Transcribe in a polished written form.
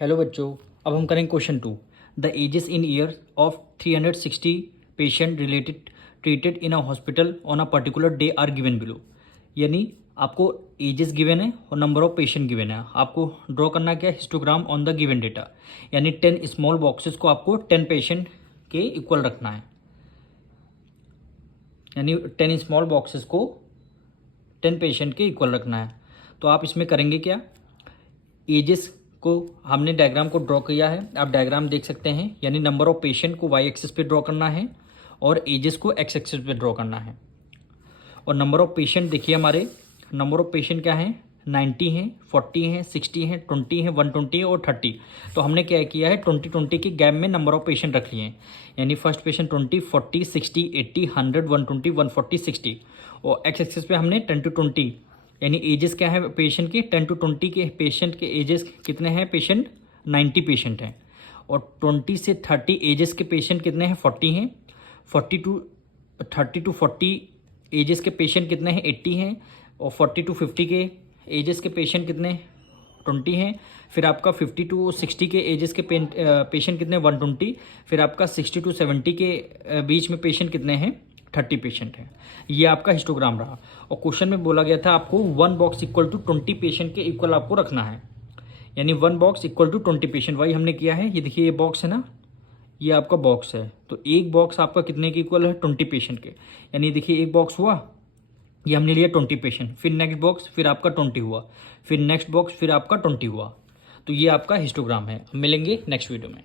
Hello बच्चों, अब हम करेंगे question 2। The ages in year of 360 patient related treated in a hospital on a particular day are given below. यानी आपको edges given है और नंबर ऑफ पेशेंट गिवन है। आपको ड्रॉ करना क्या है, histogram on the given data. यानी 10 स्मॉल बॉक्सेस को आपको 10 पेशेंट के इक्वल रखना है। यानी 10 स्मॉल बॉक्सेस को 10 पेशेंट के इक्वल रखना है। तो आप इसमें करेंगे क्या, एजेस को हमने डायग्राम को ड्रॉ किया है, आप डायग्राम देख सकते हैं। यानी नंबर ऑफ पेशेंट को वाई एक्सिस पे ड्रॉ करना है और एजेस को एक्स एक्सिस पे ड्रॉ करना है। और नंबर ऑफ पेशेंट देखिए, हमारे नंबर ऑफ पेशेंट क्या हैं, 90 हैं, 40 हैं, 60 हैं, 20 हैं, 120 है और 30। तो हमने क्या किया है, 20 के गैप में नंबर ऑफ पेशेंट रख लिए हैं। यानी फर्स्ट पेशेंट 20, 40, 60, 80, 100, 120, 140, 60। और एक्स एक्सिस पे हमने 10 to 20 यानी एजेस क्या है पेशेंट के, 10 to 20 के पेशेंट के एजेस कितने हैं, पेशेंट 90 पेशेंट हैं। और 20 से 30 एजेस के पेशेंट कितने हैं, 40 हैं। 30 to 40 एजेस के पेशेंट कितने हैं, 80 हैं। और 40 to 50 के एजेस के पेशेंट कितने, 20 हैं। फिर आपका 50 to 60 के एजेस के पेशेंट कितने, 120। फिर आपका 60 to 70 के बीच में पेशेंट कितने हैं, 30 पेशेंट हैं। ये आपका हिस्टोग्राम रहा। और क्वेश्चन में बोला गया था आपको 1 बॉक्स इक्वल टू 20 पेशेंट के इक्वल आपको रखना है। यानी 1 बॉक्स इक्वल टू 20 पेशेंट, वही हमने किया है। ये देखिए, ये बॉक्स है ना, ये आपका बॉक्स है। तो एक बॉक्स आपका कितने के इक्वल है, 20 पेशेंट के। यानी देखिए, एक बॉक्स हुआ, ये हमने लिया 20 पेशेंट। फिर नेक्स्ट बॉक्स, फिर आपका 20 हुआ। फिर नेक्स्ट बॉक्स, फिर आपका 20 हुआ। तो ये आपका हिस्टोग्राम है। हम मिलेंगे नेक्स्ट वीडियो में।